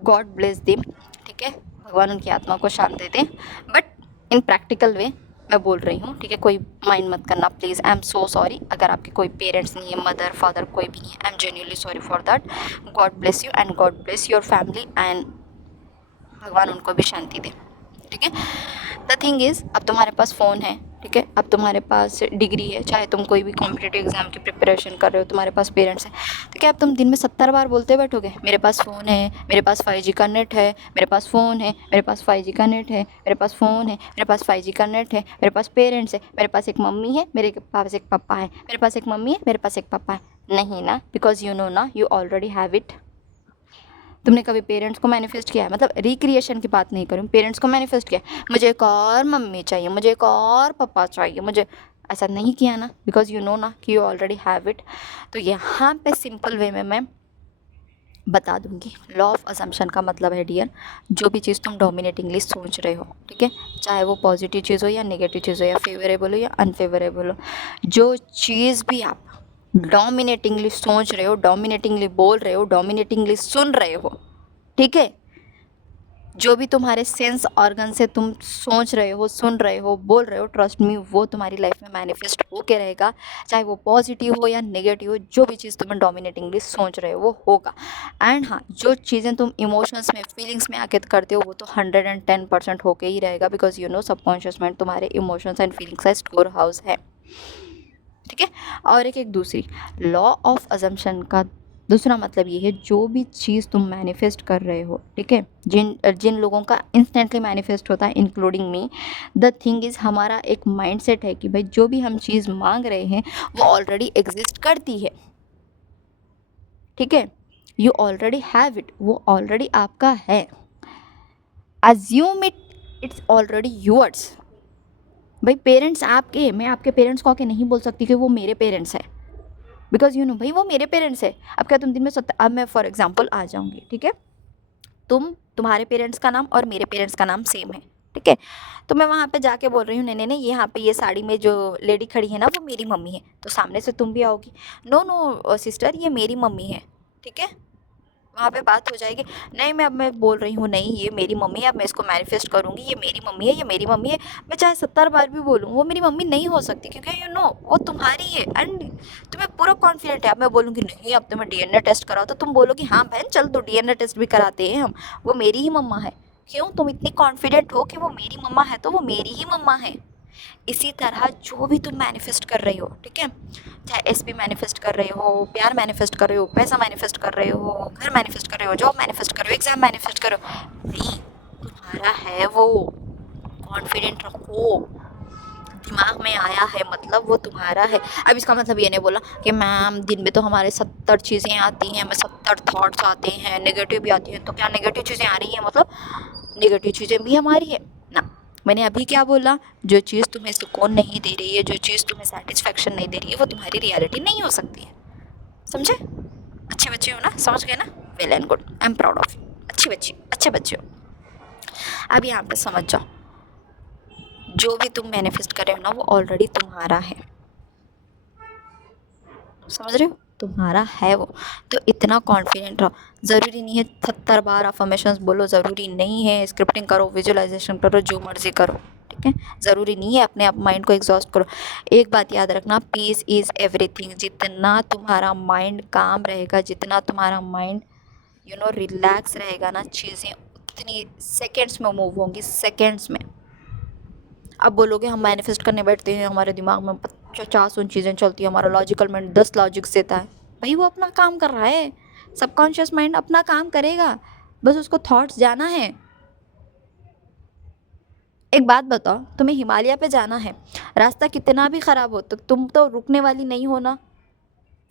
गॉड ब्लेस देम, ठीक है, भगवान उनकी आत्मा को शांति दे। बट इन प्रैक्टिकल वे मैं बोल रही हूँ, ठीक है, कोई माइंड मत करना please. I am so sorry अगर आपके कोई पेरेंट्स नहीं है, मदर फादर कोई भी नहीं है, I am genuinely sorry for that. God bless you and God bless your family and भगवान उनको भी शांति दे, ठीक है। द थिंग इज़, अब तुम्हारे पास फ़ोन है, ठीक है, अब तुम्हारे पास डिग्री है, चाहे तुम कोई भी कॉम्पिटिटिव एग्ज़ाम की प्रिपरेशन कर रहे हो, तुम्हारे पास पेरेंट्स हैं, तो क्या अब तुम दिन में 70 बार बोलते बैठोगे मेरे पास फ़ोन है, मेरे पास 5G का नेट है, मेरे पास फ़ोन है, मेरे पास 5G का नेट है, मेरे पास फ़ोन है, मेरे पास 5G का नेट है, मेरे पास पेरेंट्स है, मेरे पास एक मम्मी है, मेरे पास एक पापा है, मेरे पास एक मम्मी है, मेरे पास एक पापा है? नहीं ना, बिकॉज यू नो ना, यू ऑलरेडी हैव इट। तुमने कभी पेरेंट्स को मैनिफेस्ट किया है? मतलब रिक्रिएशन की बात नहीं करूँ, पेरेंट्स को मैनिफेस्ट किया है, मुझे एक और मम्मी चाहिए, मुझे एक और पापा चाहिए, मुझे, ऐसा नहीं किया ना, बिकॉज यू नो ना कि यू ऑलरेडी हैव इट। तो यहाँ पे सिंपल वे में मैं बता दूंगी, लॉ ऑफ अजम्पशन का मतलब है डियर, जो भी चीज़ तुम डोमिनेटिंगली सोच रहे हो, ठीक है, चाहे वो पॉजिटिव चीज़ हो या नेगेटिव चीज़ हो, या फेवरेबल हो या अनफेवरेबल हो, जो चीज़ भी आप डोमिनेटिंगली सोच रहे हो, डोमिनेटिंगली बोल रहे हो, डोमिनेटिंगली सुन रहे हो, ठीक है, जो भी तुम्हारे सेंस ऑर्गन से तुम सोच रहे हो, सुन रहे हो, बोल रहे हो, ट्रस्ट मी वो तुम्हारी लाइफ में मैनिफेस्ट होके रहेगा, चाहे वो पॉजिटिव हो या नेगेटिव हो, जो भी चीज़ तुम्हें डोमिनेटिंगली सोच रहे हो वो होगा। एंड हाँ, जो चीज़ें तुम इमोशंस में, फीलिंग्स में आके करते हो वो तो 110% होके ही रहेगा, because you know subconscious mind तुम्हारे इमोशंस एंड फीलिंग्स का स्टोर हाउस है, ठीक है। और एक दूसरी लॉ ऑफ अजम्पशन का दूसरा मतलब ये है, जो भी चीज़ तुम मैनिफेस्ट कर रहे हो, ठीक है, जिन जिन लोगों का इंस्टेंटली मैनिफेस्ट होता है including me, the thing is, हमारा एक माइंडसेट है कि भाई जो भी हम चीज़ मांग रहे हैं वो ऑलरेडी एग्जिस्ट करती है, ठीक है, यू ऑलरेडी हैव इट, वो ऑलरेडी आपका है। Assume it, it's already yours. भाई पेरेंट्स आपके हैं, मैं आपके पेरेंट्स को आके नहीं बोल सकती कि वो मेरे पेरेंट्स हैं, बिकॉज यू नो भाई वो मेरे पेरेंट्स है। अब क्या तुम दिन में अब मैं फॉर एग्जांपल आ जाऊंगी, ठीक है, तुम्हारे पेरेंट्स का नाम और मेरे पेरेंट्स का नाम सेम है, ठीक है, तो मैं वहाँ पे जाके बोल रही हूँ नहीं नहीं नहीं, यहाँ पे ये साड़ी में जो लेडी खड़ी है ना वो मेरी मम्मी है, तो सामने से तुम भी आओगी, नो नो सिस्टर ये मेरी मम्मी है, ठीक है, वहाँ पे बात हो जाएगी। नहीं, मैं अब मैं बोल रही हूँ नहीं ये मेरी मम्मी है, अब मैं इसको मैनिफेस्ट करूँगी, ये मेरी मम्मी है, ये मेरी मम्मी है, मैं चाहे 70 बार भी बोलूँ वो मेरी मम्मी नहीं हो सकती, क्योंकि यू नो वो तुम्हारी है एंड तुम्हें पूरा कॉन्फिडेंट है। अब मैं बोलूँगी नहीं अब तो मैं डीएनए टेस्ट कराओ, तो तुम बोलोगी हाँ बहन चल तो डीएनए टेस्ट भी कराते हैं हम, वो मेरी ही मम्मा है। क्यों? तुम इतनी कॉन्फिडेंट हो कि वो मेरी मम्मा है तो वो मेरी ही मम्मा है। इसी तरह जो भी तुम मैनिफेस्ट कर रही हो, ठीक है, चाहे एसपी मैनिफेस्ट कर रहे हो, प्यार मैनिफेस्ट कर रहे हो, पैसा मैनिफेस्ट कर रहे हो, घर मैनिफेस्ट कर रहे हो, जॉब मैनिफेस्ट कर रहे हो, एग्जाम मैनिफेस्ट कर रहे हो, नहीं तुम्हारा है वो, कॉन्फिडेंट रखो, दिमाग में आया है मतलब वो तुम्हारा है। अब इसका मतलब ये नहीं बोला कि मैम दिन में तो हमारे 70 चीज़ें आती हैं, हमें 70 थॉट्स आते हैं, नेगेटिव भी आती हैं, तो क्या नेगेटिव चीज़ें आ रही हैं मतलब नेगेटिव चीज़ें भी हमारी है ना। मैंने अभी क्या बोला, जो चीज़ तुम्हें सुकून नहीं दे रही है, जो चीज़ तुम्हें सेटिस्फेक्शन नहीं दे रही है, वो तुम्हारी रियलिटी नहीं हो सकती है। समझे? अच्छे बच्चे हो ना, समझ गए ना, well and good, I am proud of you, अच्छी बच्ची, अच्छे बच्चे हो। अब यहाँ पे समझ जाओ, जो भी तुम मैनिफेस्ट कर रहे हो ना वो ऑलरेडी तुम्हारा है, समझ रहे हो, तुम्हारा है वो। तो इतना कॉन्फिडेंट रहो, ज़रूरी नहीं है 70 बार अफर्मेशंस बोलो, ज़रूरी नहीं है स्क्रिप्टिंग करो, विजुअलाइजेशन करो, जो मर्जी करो, ठीक है, ज़रूरी नहीं है अपने आप माइंड को एग्जॉस्ट करो। एक बात याद रखना, पीस इज़ एवरीथिंग। जितना तुम्हारा माइंड काम रहेगा, जितना तुम्हारा माइंड यू नो रिलैक्स रहेगा ना, चीज़ें उतनी सेकेंड्स में मूव होंगी, सेकेंड्स में। अब बोलोगे हम मैनिफेस्ट करने बैठते हैं, हमारे दिमाग में 50 चीज़ें चलती है, हमारा लॉजिकल माइंड 10 लॉजिक्स देता है, भाई वो अपना काम कर रहा है, सबकॉन्शियस माइंड अपना काम करेगा, बस उसको थॉट्स जाना है। एक बात बताओ, तुम्हें हिमालय पे जाना है, रास्ता कितना भी ख़राब हो तो तुम तो रुकने वाली नहीं हो ना,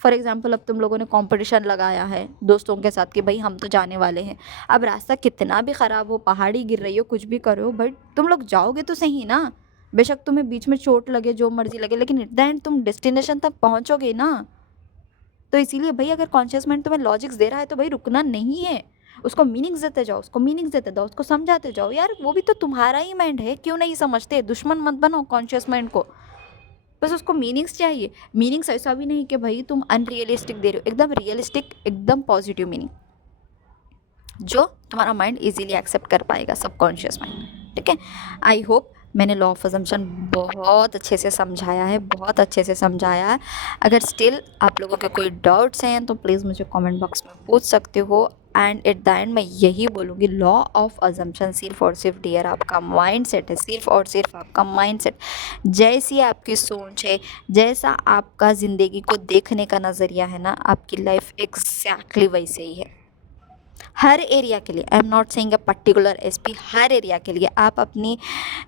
फॉर एग्जाम्पल अब तुम लोगों ने कंपटीशन लगाया है दोस्तों के साथ कि भाई हम तो जाने वाले हैं। अब रास्ता कितना भी ख़राब हो, पहाड़ी गिर रही हो, कुछ भी करो, बट तुम लोग जाओगे तो सही ना। बेशक तुम्हें बीच में चोट लगे, जो मर्जी लगे, लेकिन एट द एंड तुम डेस्टिनेशन तक पहुंचोगे ना। तो इसीलिए भाई अगर कॉन्शियस माइंड तुम्हें लॉजिक्स दे रहा है तो भाई रुकना नहीं है, उसको मीनिंग्स देते जाओ, उसको मीनिंग्स देते जाओ, उसको समझाते जाओ। यार वो भी तो तुम्हारा ही माइंड है, क्यों नहीं समझते? दुश्मन मत बनाओ कॉन्शियस माइंड को, बस उसको मीनिंग्स चाहिए। मीनिंग्स ऐसा भी नहीं कि भाई तुम अनरियलिस्टिक दे रहे हो, एकदम रियलिस्टिक, एकदम पॉजिटिव मीनिंग जो तुम्हारा माइंड इजीली एक्सेप्ट कर पाएगा, सबकॉन्शियस माइंड। ठीक है, आई होप मैंने लॉ ऑफ अजम्पशन बहुत अच्छे से समझाया है, बहुत अच्छे से समझाया है। अगर स्टिल आप लोगों के कोई डाउट्स हैं तो प्लीज़ मुझे कमेंट बॉक्स में पूछ सकते हो। एंड एट द एंड मैं यही बोलूँगी, लॉ ऑफ अजम्पशन सिर्फ और सिर्फ डियर आपका माइंड सेट है, सिर्फ और सिर्फ आपका माइंड सेट। जैसी आपकी सोच है, जैसा आपका ज़िंदगी को देखने का नज़रिया है ना, आपकी लाइफ एग्जैक्टली वैसे ही है। हर एरिया के लिए, I am not saying a particular SP, her area के लिए आप अपनी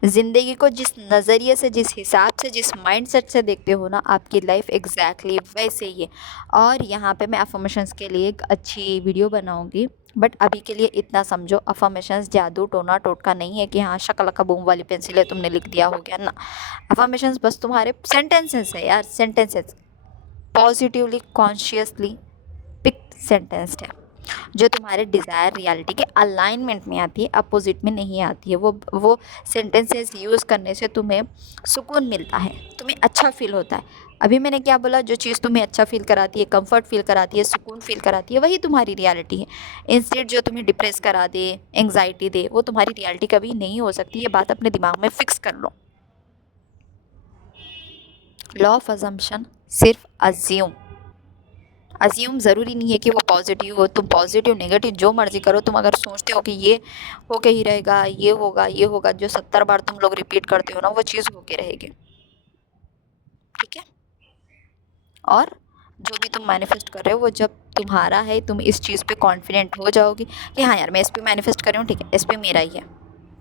ज़िंदगी को जिस नज़रिए से, जिस हिसाब से, जिस माइंडसेट से देखते हो ना, आपकी लाइफ एग्जैक्टली वैसे ही है। और यहाँ पे मैं अफर्मेशंस के लिए एक अच्छी वीडियो बनाऊँगी, बट अभी के लिए इतना समझो, अफर्मेशंस जादू टोना टोटका नहीं है कि हाँ शकलका बूम वाली पेंसिल है तुमने लिख दिया हो गया ना। अफर्मेशंस बस तुम्हारे सेंटेंसेस है यार, sentences, positively consciously pick sentence है, जो तुम्हारे डिज़ायर रियलिटी के अलाइनमेंट में आती है, अपोजिट में नहीं आती है। वो सेंटेंसेस यूज़ करने से तुम्हें सुकून मिलता है, तुम्हें अच्छा फील होता है। अभी मैंने क्या बोला, जो चीज़ तुम्हें अच्छा फील कराती है, कंफर्ट फील कराती है, सुकून फील कराती है, वही तुम्हारी रियलिटी है। इंस्टेड जो तुम्हें डिप्रेस करा दे, एंग्जाइटी दे, वो तुम्हारी रियलिटी कभी नहीं हो सकती। ये बात अपने दिमाग में फिक्स कर लो। लॉ ऑफ अजम्पशन सिर्फ अज्यूम ज़रूरी नहीं है कि वो पॉजिटिव हो। तुम पॉजिटिव नेगेटिव जो मर्जी करो, तुम अगर सोचते हो कि ये होके ही रहेगा, ये होगा, ये होगा, जो 70 बार तुम लोग रिपीट करते हो ना, वो चीज़ होके रहेगी। ठीक है, और जो भी तुम मैनिफेस्ट कर रहे हो वो जब तुम्हारा है, तुम इस चीज़ पे कॉन्फिडेंट हो जाओगे कि हाँ यार मैं इस पे मैनिफेस्ट कर रही हूँ, ठीक है, इस पे मेरा ही है।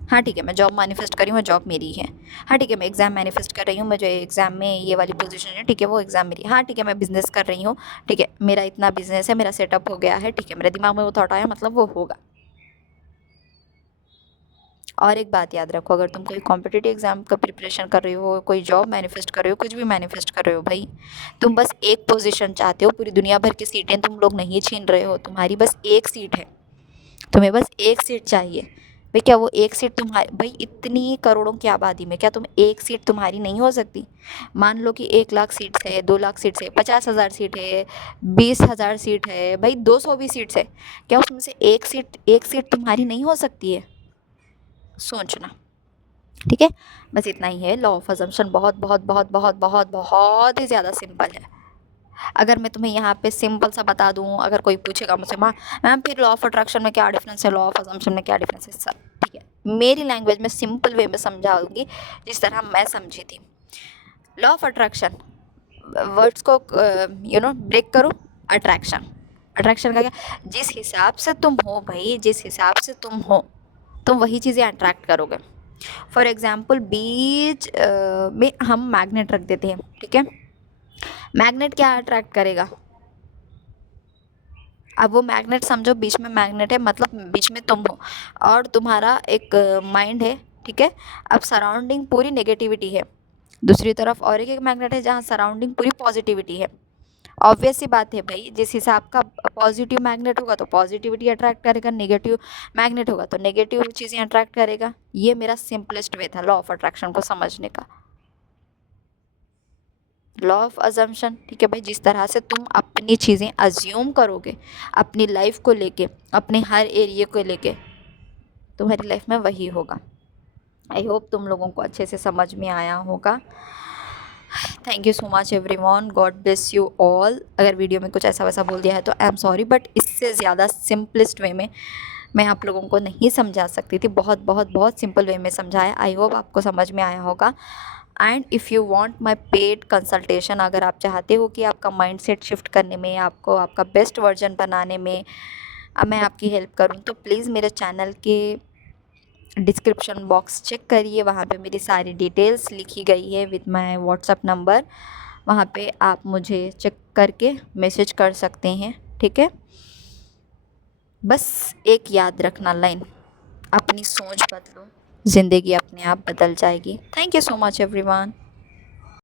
हाँ ठीक है, मैं जॉब मैनिफेस्ट कर रही हूँ, जॉब मेरी है। हाँ ठीक है, मैं एग्ज़ाम मैनिफेस्ट कर रही हूँ, मुझे एग्ज़ाम में ये वाली पोजीशन है, ठीक है, वो एग्ज़ाम मेरी। हाँ ठीक है, मैं बिज़नेस कर रही हूँ, ठीक है, मेरा इतना बिज़नेस है, मेरा सेटअप हो गया है, ठीक है, मेरे दिमाग में वो थॉट आया, मतलब वो होगा। और एक बात याद रखो, अगर तुम कोई कॉम्पिटिटिव एग्ज़ाम का प्रिपरेशन कर रहे हो, कोई जॉब मैनिफेस्ट कर रहे हो, कुछ भी मैनिफेस्ट कर रहे हो भाई, तुम बस एक पोजीशन चाहते हो, पूरी दुनिया भर की सीटें तुम लोग नहीं छीन रहे हो, तुम्हारी बस एक सीट है, तुम्हें बस एक सीट चाहिए। भाई क्या वो एक सीट तुम्हारी, भाई इतनी करोड़ों की आबादी में क्या तुम एक सीट तुम्हारी नहीं हो सकती? मान लो कि 1 लाख सीट्स है, 2 लाख सीट्स है, 50,000 सीट है, 20,000 सीट है, भाई 200 भी सीट्स है, क्या उसमें से एक सीट तुम्हारी नहीं हो सकती है? सोचना। ठीक है, बस इतना ही है। लॉ ऑफ अजम्पशन बहुत बहुत बहुत बहुत बहुत बहुत ही ज़्यादा सिंपल है। अगर मैं तुम्हें यहाँ पे सिंपल सा बता दूँ, अगर कोई पूछेगा मुझसे मैम फिर लॉ ऑफ अट्रैक्शन में क्या डिफरेंस है, लॉ ऑफ अजम्पशन में क्या डिफरेंस है, सर ठीक है, मेरी लैंग्वेज में सिंपल वे में समझाऊंगी जिस तरह मैं समझी थी। लॉ ऑफ अट्रैक्शन, वर्ड्स को ब्रेक करो। अट्रैक्शन, अट्रैक्शन का क्या, जिस हिसाब से तुम हो भाई, जिस हिसाब से तुम हो, तुम वही चीज़ें अट्रैक्ट करोगे। फॉर एग्जाम्पल बीच में हम मैग्नेट रख देते हैं, ठीक है, मैग्नेट क्या अट्रैक्ट करेगा? अब वो मैग्नेट समझो, बीच में मैग्नेट है, मतलब बीच में तुम हो और तुम्हारा एक माइंड है, ठीक है। अब सराउंडिंग पूरी नेगेटिविटी है, दूसरी तरफ और एक मैग्नेट है जहाँ सराउंडिंग पूरी पॉजिटिविटी है। ऑब्वियस सी बात है भाई, जिस हिसाब का पॉजिटिव मैग्नेट होगा तो पॉजिटिविटी अट्रैक्ट करेगा, नेगेटिव मैग्नेट होगा तो नेगेटिव चीज़ें अट्रैक्ट करेगा। ये मेरा सिंपलेस्ट वे था लॉ ऑफ अट्रैक्शन को समझने का। लॉ ऑफ अजम्पशन, ठीक है भाई, जिस तरह से तुम अपनी चीज़ें अज्यूम करोगे अपनी लाइफ को लेके, अपने हर एरिया को लेके, तुम्हारी लाइफ में वही होगा। आई होप तुम लोगों को अच्छे से समझ में आया होगा। Thank you so much everyone, God bless you all. अगर वीडियो में कुछ ऐसा वैसा बोल दिया है तो आई एम सॉरी, बट इससे ज़्यादा सिंपलेस्ट वे में मैं आप लोगों को नहीं समझा सकती थी, बहुत बहुत बहुत सिंपल वे में समझाया। आई होप आपको समझ में आया होगा। And if you want my paid consultation, अगर आप चाहते हो कि आपका माइंडसेट शिफ्ट करने में, आपको आपका बेस्ट वर्जन बनाने में मैं आपकी हेल्प करूं, तो प्लीज़ मेरे चैनल के डिस्क्रिप्शन बॉक्स चेक करिए, वहाँ पे मेरी सारी डिटेल्स लिखी गई है विद माय व्हाट्सअप नंबर। वहाँ पे आप मुझे चेक करके मैसेज कर सकते हैं, ठीक है। बस एक याद रखना लाइन, अपनी सोच बदलो, ज़िंदगी अपने आप बदल जाएगी। Thank you so much everyone.